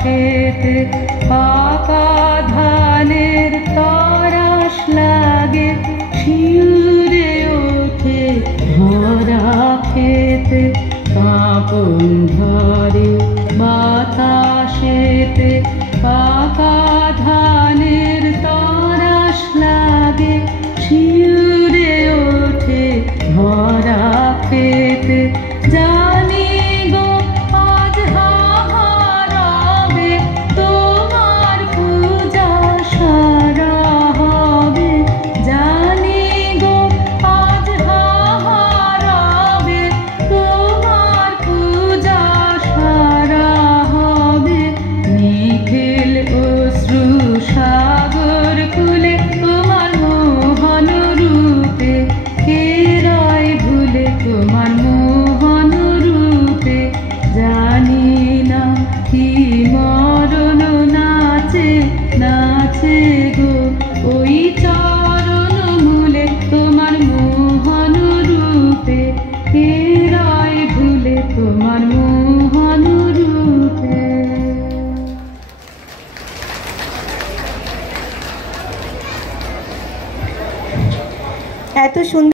বাতাসেতে পাকা ধানের তরাস লাগে, শিউরে ওঠে ভরা খেতে কাঁপন ধরে বাতাসেতে পাকা ধানের তরাস লাগে, শিউরে ওঠে ভরা খেতে জানি গো আজ হারাবে তোমার পূজা সারা হবে, জানি গো আজ হারাবে তোমার পূজা সারা হবে। নিখিল অশ্রু সাগর কুলে তোমার মোহন রূপে কে রয় ভুলে তোমার মোহন রূপে, জানি না কি মরণ নাচে নাচে গো ওই চরণ মূলে তোমার মোহন রূপে কে রয় ভুলে তোমার মোহন রূপে। এত সুন্দর